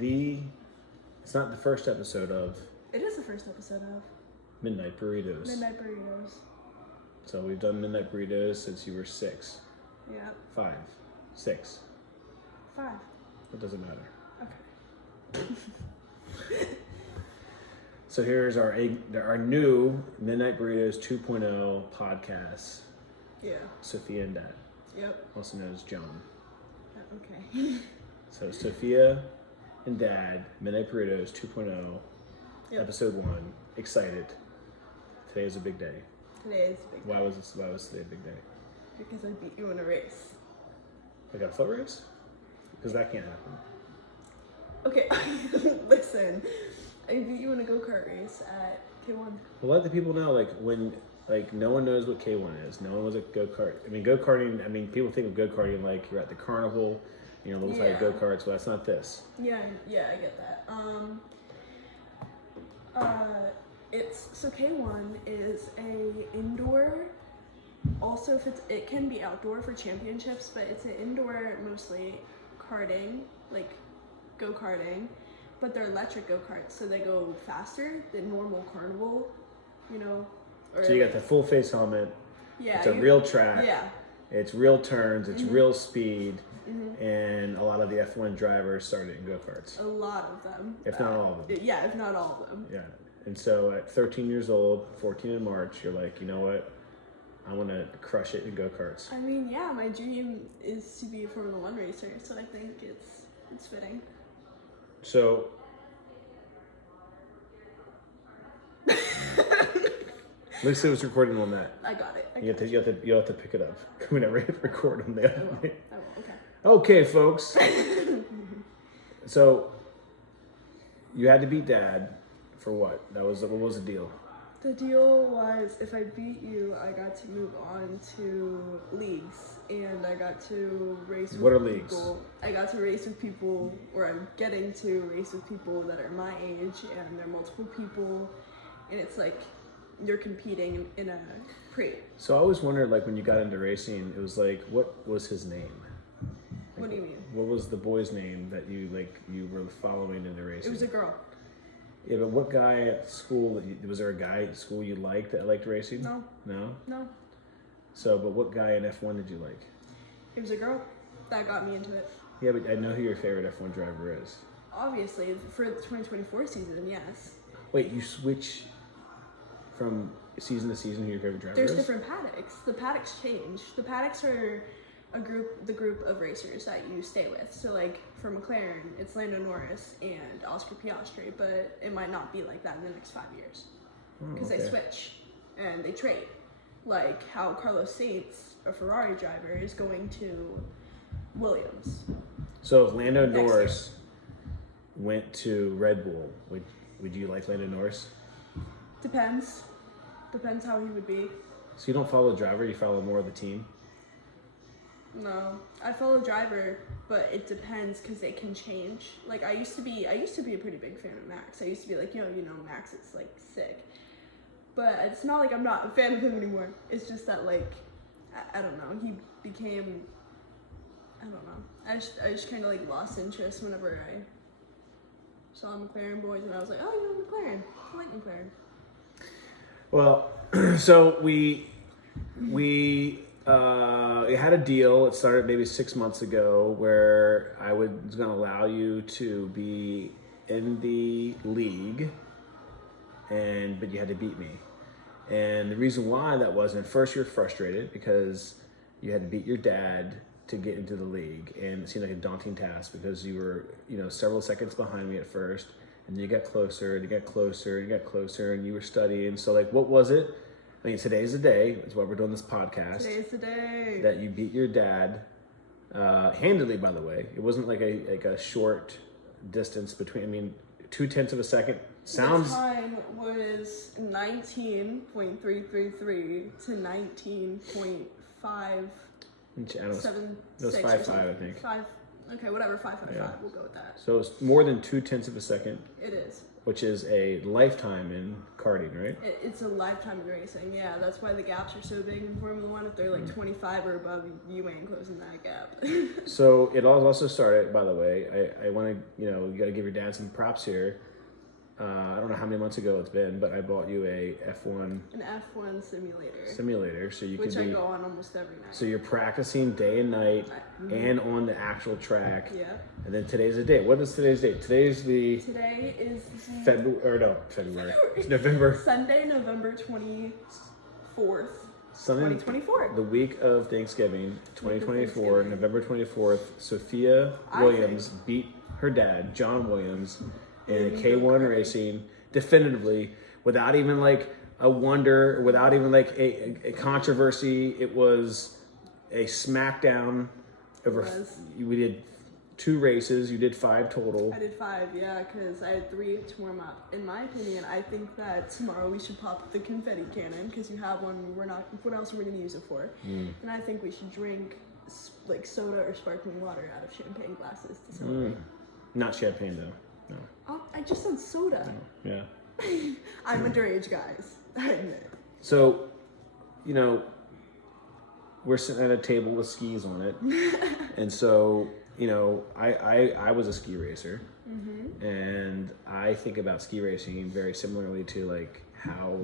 It's not the first episode of. It is the first episode of Midnight Burritos. Midnight Burritos. So we've done Midnight Burritos since you were 6. Yeah. 5. 6. 5. It doesn't matter. Okay. So here's our new Midnight Burritos 2.0 podcast. Yeah. Sophia and Dad. Yep. Also known as John. Okay. So Sophia and Dad, Midnight Burritos 2.0, Yep. episode 1. Excited. Today is a big day. Today is a big day. Why was today a big day? Because I beat you in a race. I got a foot race? Because that can't happen. Okay, listen. I beat you in a go-kart race at K1. Well, let the people know, when no one knows what K1 is. No one was at go-kart. I mean, go-karting, people think of go-karting like you're at the carnival, little tiny go-karts. Well, that's not this. Yeah, I get that. So K1 is a indoor. Also, it can be outdoor for championships, but it's an indoor mostly karting, like go-karting, but they're electric go-karts, so they go faster than normal carnival, Or So you got the full face helmet. Yeah. It's a real track. Yeah. It's real turns. It's real speed. And a lot of the F1 drivers started in go-karts. A lot of them. If not all of them. Yeah, if not all of them. Yeah. And so at 13 years old, 14 in March, you're like, you know what? I want to crush it in go-karts. I mean, yeah, my dream is to be a Formula 1 racer, so I think it's fitting. So, let's see what's recording on that. I got it. You have to pick it up whenever you record on the I other will. day. Okay. Okay, folks. So, you had to beat Dad for what? What was the deal? The deal was, if I beat you, I got to move on to leagues, and I got to race with What are people. leagues? I got to race with people, or I'm getting to race with people that are my age, and they're multiple people, and it's like you're competing in a crate. So I always wondered, when you got into racing, it was what was his name? What do you mean? What was the boy's name that you were following in the racing? It was a girl. Yeah, but what guy at school, was there a guy at school you liked that liked racing? No. No? No. So, but what guy in F1 did you like? It was a girl that got me into it. Yeah, but I know who your favorite F1 driver is. Obviously, for the 2024 season, yes. Wait, you switch from season to season who your favorite driver There's is? different paddocks. The paddocks change. The paddocks are the group of racers that you stay with. So for McLaren, it's Lando Norris and Oscar Piastri, but it might not be like that in the next 5 years because they switch and they trade. Like how Carlos Sainz, a Ferrari driver, is going to Williams. So if Lando Norris went to Red Bull, would you like Lando Norris? Depends how he would be. So you don't follow the driver, you follow more of the team? No, I follow driver, but it depends because they can change. I used to be a pretty big fan of Max. I used to be Max is sick. But it's not like I'm not a fan of him anymore. It's just that I don't know. He became, I don't know. I just kind of lost interest whenever I saw McLaren boys, and I was like, oh, McLaren. I like McLaren. Well, so we had a deal. It started maybe 6 months ago where I was going to allow you to be in the league, but you had to beat me. And the reason why that wasn't, first you were frustrated because you had to beat your dad to get into the league, and it seemed like a daunting task because you were, several seconds behind me at first, and then you got closer, and you got closer, and you got closer, and you were studying. So what was it? I mean, today's the day. It's why we're doing this podcast. Today's the day that you beat your dad handily. By the way, it wasn't like a short distance between. I mean, 0.2 of a second sounds. The time was 19.333 to 19.5. It was 5.5, I think. 5. Okay, whatever. 5.55. We'll go with that. So it's more than 0.2 of a second. It is. which is a lifetime in karting, right? It's a lifetime in racing. Yeah, that's why the gaps are so big in Formula One. If they're like 25 or above, you ain't closing that gap. So it also started, by the way, I want to, you got to give your dad some props here. I don't know how many months ago it's been, but I bought you a F1 an F1 simulator, so you which could I go on almost every night. So you're practicing day and night and on the actual track. Yeah. And then today's the date. What is today's date? Today is February. It's November. Sunday, November 24th. Sunday, 2024. The week of Thanksgiving, 2024, November 24th. Sophia Williams beat her dad, John Williams, in a K1 racing definitively, without even like a wonder, without even like a controversy. It was a smackdown over. We did 2 races. You did 5 total. I did 5, yeah, because I had 3 to warm up. In my opinion, I think that tomorrow we should pop the confetti cannon because you have one. We're not. What else are we gonna use it for? And I think we should drink like soda or sparkling water out of champagne glasses to celebrate. Not champagne though. No. Oh, I just said soda. Yeah. I'm underage, guys. I admit it. So, we're sitting at a table with skis on it, and so I was a ski racer, and I think about ski racing very similarly to like how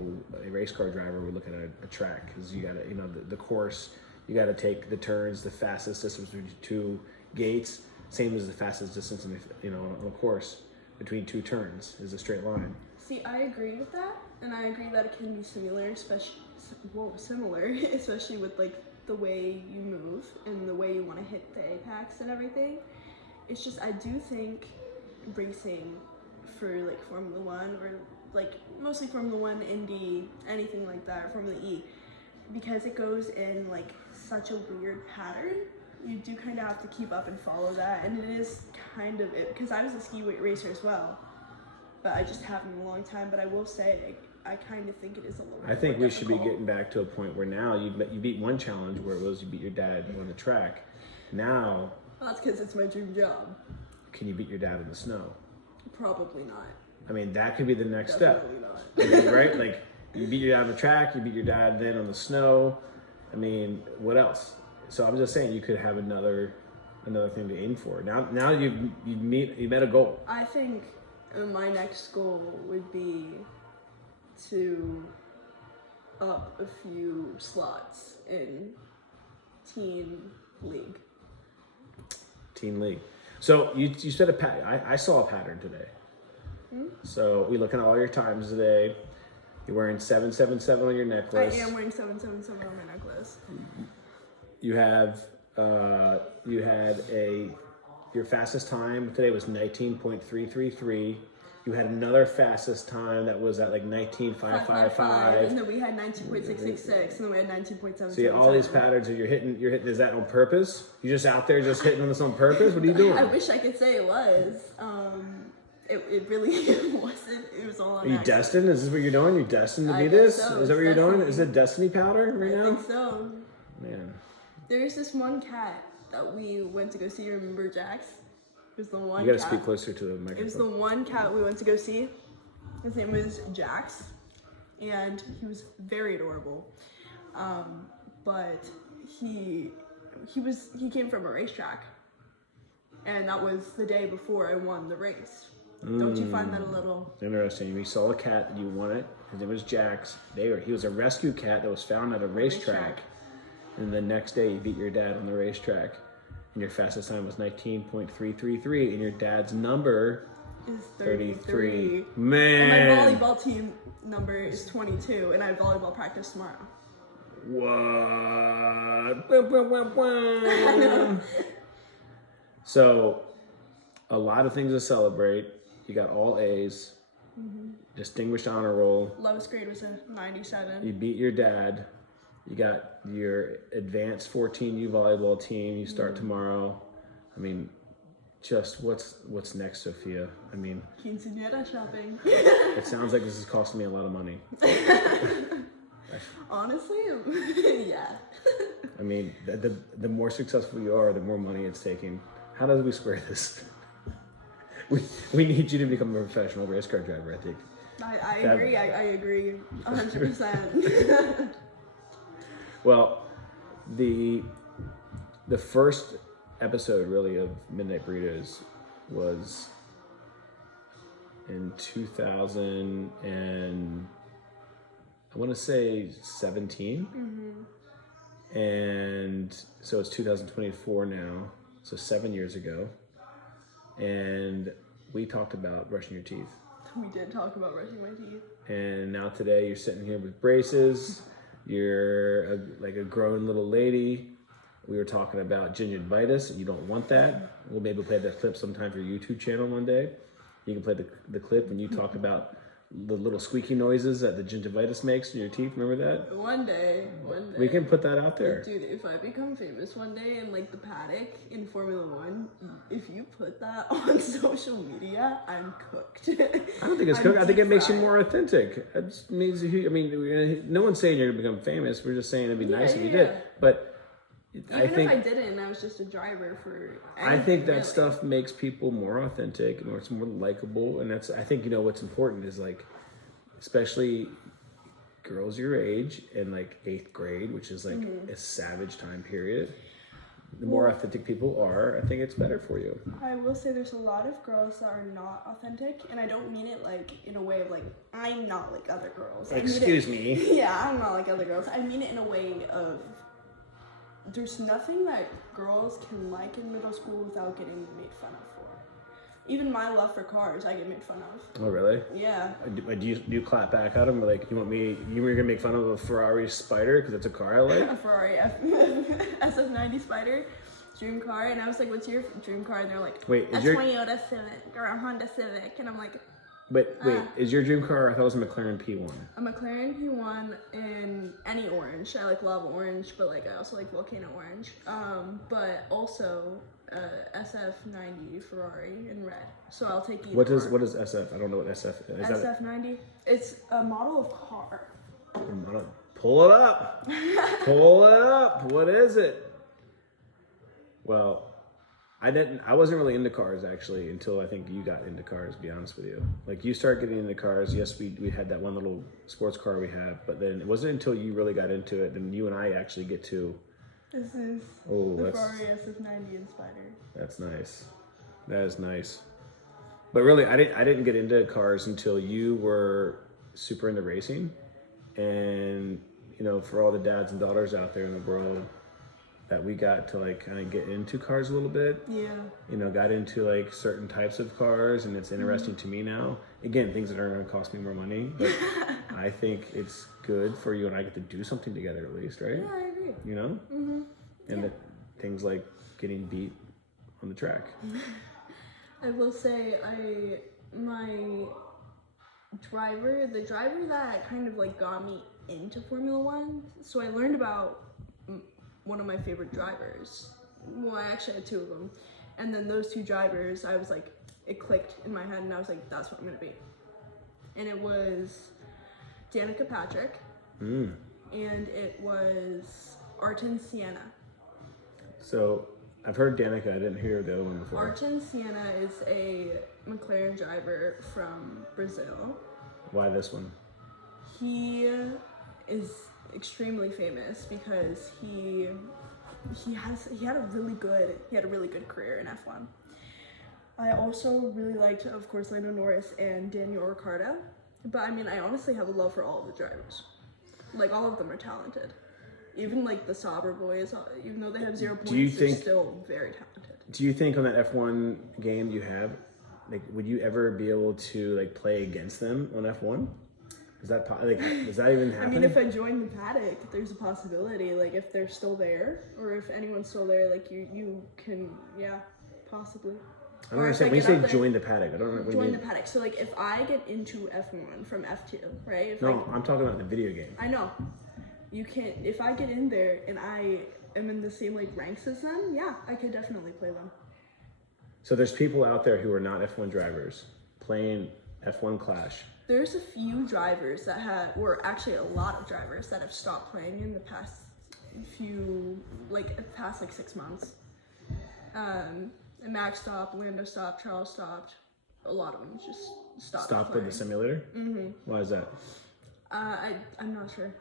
a race car driver would look at a track, because you got to the course, you got to take the turns, the fastest distance between 2 gates, same as the fastest distance in on a course between 2 turns is a straight line. See, I agree with that, and I agree that it can be similar, especially with like the way you move and the way you want to hit the apex and everything. It's just I do think racing for like Formula One or like mostly Formula One, Indy, anything like that, or Formula E, because it goes in like such a weird pattern. You do kind of have to keep up and follow that, and it is kind of it, because I was a ski racer as well, but I just haven't in a long time. But I will say I kind of think it is a little. I think we should be getting back to a point where now you beat one challenge where it was you beat your dad on the track. Now. Well, that's because it's my dream job. Can you beat your dad in the snow? Probably not. I mean, that could be the next Definitely step. Not. Right? Like you beat your dad on the track, you beat your dad then on the snow. I mean, what else? So I'm just saying you could have another thing to aim for. Now you met a goal. I think my next goal would be to up a few slots in teen league. Teen league. So you said I saw a pattern today. So we looking at all your times today. You're wearing 777 on your necklace. I am wearing 777 on my necklace. You had your fastest time today was 19.333. You had another fastest time that was at like 19.555. And then we had 19.666, and then we had 19.7. So you had all these patterns, and you're hitting. Is that on purpose? You just out there just hitting on this on purpose? What are you doing? I wish I could say it was. It really wasn't. It was all on Are you accident. destined? Is this what you're doing? You're destined to be this? So. Is that what you're doing? Is it destiny powder right now? I think so. Man. There's this one cat that we went to go see. Remember Jax? It was the one. You gotta speak closer to the microphone. It was the one cat we went to go see. His name was Jax, and he was very adorable. But he came from a racetrack, and that was the day before I won the race. Don't you find that a little interesting? We saw a cat that you wanted. His name was Jax. He was a rescue cat that was found at a racetrack. And the next day you beat your dad on the racetrack. And your fastest time was 19.333. And your dad's number is 33. Man. And my volleyball team number is 22. And I have volleyball practice tomorrow. What? I know. So, a lot of things to celebrate. You got all A's. Distinguished honor roll. Lowest grade was a 97. You beat your dad. You got your advanced 14U volleyball team. You start tomorrow. I mean, just what's next, Sophia? I mean, quinceañera shopping. It sounds like this is costing me a lot of money. Honestly, yeah. I mean, the more successful you are, the more money it's taking. How do we square this? we need you to become a professional race car driver, I think. I agree. I agree 100%. Well, the first episode really of Midnight Burritos was in 2000 and I want to say 17. And so it's 2024 now, so 7 years ago. And we talked about brushing your teeth. We did talk about brushing my teeth. And now today you're sitting here with braces. You're like a grown little lady. We were talking about gingivitis, and you don't want that. We'll maybe play that clip sometime for your YouTube channel one day. You can play the clip when you talk about the little squeaky noises that the gingivitis makes in your teeth. Remember that? One day. We can put that out there. Dude, if I become famous one day in like the paddock in Formula One, if you put that on social media, I'm cooked. I don't think it's cooked. I think it makes you more authentic. It just means no one's saying you're gonna become famous. We're just saying it'd be nice if you did. But Even if I didn't and I was just a driver for anything, I think that really. stuff makes people more authentic and it's more likable, and that's, I think, what's important is like, especially girls your age in like 8th grade, which is like a savage time period. The more authentic people are, I think it's better for you. I will say there's a lot of girls that are not authentic, and I don't mean it like in a way of like, I'm not like other girls. Excuse me. Yeah, I'm not like other girls. I mean it in a way of, there's nothing that girls can like in middle school without getting made fun of for. Even my love for cars, I get made fun of. Oh, really? Yeah. Do you clap back at them? Like, you were gonna make fun of a Ferrari Spider because it's a car I like? A Ferrari SF90 Spider, dream car. And I was like, what's your dream car? And they're like, wait, a Toyota Civic or a Honda Civic. And I'm like, Wait, is your dream car? I thought it was a McLaren P1. A McLaren P1 in any orange. I like lava orange, but like I also like volcano orange. But also SF90 Ferrari in red. So I'll take either. What is SF? I don't know what SF is. SF90. It's a model of car. Pull it up. Pull it up. What is it? Well, I wasn't really into cars actually until I think you got into cars, to be honest with you. Like, you started getting into cars. Yes, we had that one little sports car we have, but then it wasn't until you really got into it, then you and I actually get to. This is the Ferrari SF90 in Spider. That's nice. That is nice. But really, I didn't get into cars until you were super into racing. And, for all the dads and daughters out there in the world, that we got to like kind of get into cars a little bit. Yeah. Got into like certain types of cars, and it's interesting to me now. Again, things that aren't going to cost me more money, but I think it's good for you and I get to do something together at least, right? Yeah, I agree. And things like getting beat on the track. I will say the driver that kind of like got me into Formula One. So I learned about one of my favorite drivers. Well, I actually had two of them. And then those two drivers, I was like, it clicked in my head and I was like, that's what I'm gonna be. And it was Danica Patrick. And it was Ayrton Senna. So I've heard Danica, I didn't hear the other one before. Ayrton Senna is a McLaren driver from Brazil. Why this one? He is extremely famous because he had a really good career in F1. I also really liked, of course, Lando Norris and Daniel Ricciardo, but I mean, I honestly have a love for all of the drivers. Like, all of them are talented. Even like the Sauber boys, even though they have 0 points, they're still very talented. Do you think on that F1 game you have, like, would you ever be able to like play against them on F1? Is that does that even happen? I mean, if I join the paddock, there's a possibility. Like, if they're still there, or if anyone's still there, like you can, yeah, possibly. I don't understand. When you say join the paddock, I don't know. Join the paddock. So like, if I get into F1 from F2, right? I'm talking about the video game. I know. You can't. If I get in there and I am in the same like ranks as them, yeah, I could definitely play them. So there's people out there who are not F1 drivers playing F1 Clash. There's a few drivers that actually a lot of drivers that have stopped playing in the past past 6 months. Max stopped, Lando stopped, Charles stopped, a lot of them just stopped Stop playing. with the simulator? Mm-hmm. Why is that? I'm not sure.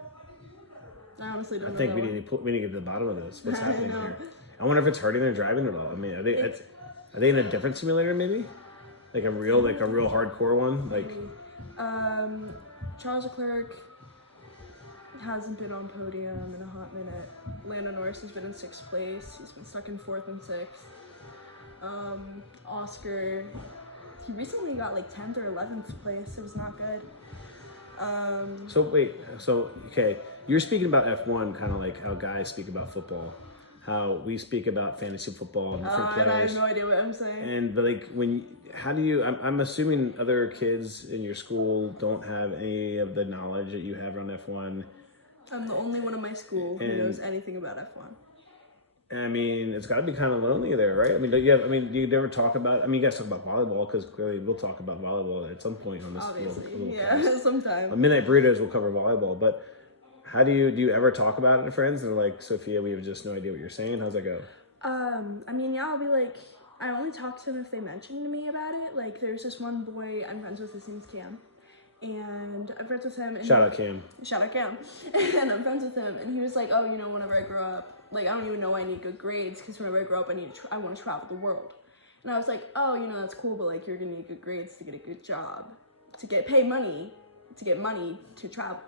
I honestly don't know. I think that we one. need to get to the bottom of this. What's I happening know. here? I wonder if it's hurting their driving at all. I mean, are they in a different simulator maybe? Like a real hardcore one? Like Charles Leclerc hasn't been on podium in a hot minute. Lando Norris has been in 6th place. He's been stuck in 4th and 6th. Oscar, he recently got like 10th or 11th place. It was not good. Okay, you're speaking about F1 kind of like how guys speak about football, how we speak about fantasy football and different And I players. have no idea what I'm saying. And but like how do you? I'm assuming other kids in your school don't have any of the knowledge that you have around F1. I'm the only one in my school who knows anything about F1. I mean, it's got to be kind of lonely there, right? I mean, do you ever talk about? I mean, you guys talk about volleyball because clearly we'll talk about volleyball at some point on this. Obviously, little sometime. Midnight Burritos will cover volleyball, but how do you ever talk about it to friends? And they're like, Sophia, we have just no idea what you're saying. How's that go? I mean, yeah, I'll be like, I only talk to them if they mention to me about it. Like, there's this one boy I'm friends with. His name's Cam. And I'm friends with him. And Shout out Cam. Shout out Cam. And I'm friends with him. And he was like, oh, whenever I grow up, like, I don't even know I need good grades because whenever I grow up, I want to travel the world. And I was like, oh, that's cool, but, like, you're going to need good grades to get a good job, to get money to travel.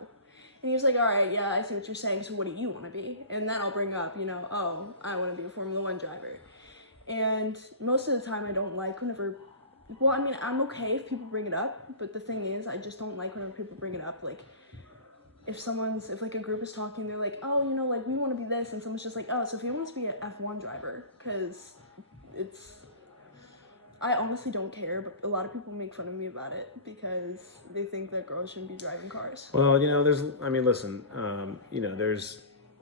And he was like, all right, yeah, I see what you're saying, so what do you want to be? And then I'll bring up, oh, I want to be a Formula 1 driver. And most of the time I don't like whenever, well, I mean, I'm okay if people bring it up, but the thing is, I just don't like whenever people bring it up, like, if like a group is talking, they're like, oh, like we want to be this, and someone's just like, oh, Sophia wants to be an F1 driver, because I honestly don't care, but a lot of people make fun of me about it because they think that girls shouldn't be driving cars. Well, there's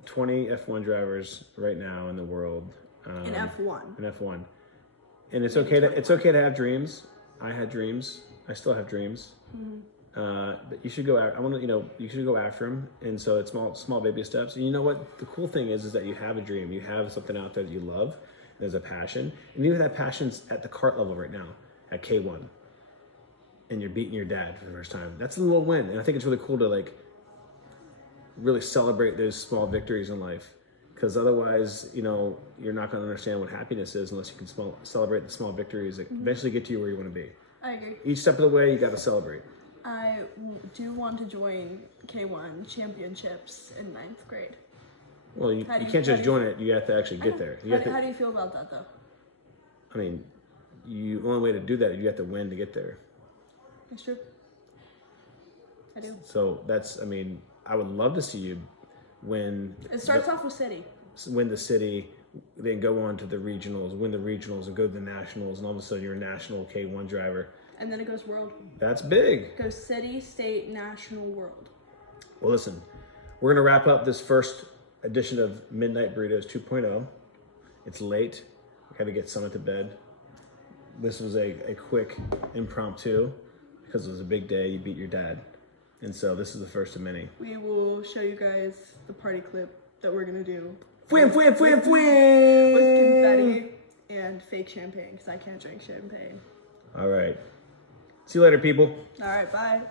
20 F1 drivers right now in the world. In F1. In F1. And it's okay to have dreams. I had dreams. I still have dreams. Mm-hmm. But you should go. You should go after them. And so it's small baby steps. And you know what? The cool thing is that you have a dream. You have something out there that you love. There's a passion, and even that passion's at the kart level right now at K1, and you're beating your dad for the first time. That's a little win, and I think it's really cool to like really celebrate those small victories in life, because otherwise, you're not going to understand what happiness is unless you can celebrate the small victories that eventually get you where you want to be. I agree. Each step of the way, you got to celebrate. I do want to join K1 championships in 9th grade. Well, you can't just join it. You have to actually get there. How do you feel about that, though? I mean, the only way to do that is you have to win to get there. That's true. I do. So I would love to see you win. It starts off with city. Win the city, then go on to the regionals, win the regionals, and go to the nationals, and all of a sudden you're a national K1 driver. And then it goes world. That's big. It goes city, state, national, world. Well, listen, we're going to wrap up this first edition of Midnight Burritos 2.0. It's late. I got to get Summit to bed. This was a quick impromptu because it was a big day. You beat your dad. And so this is the first of many. We will show you guys the party clip that we're going to do. With confetti and fake champagne because I can't drink champagne. All right. See you later, people. All right, bye.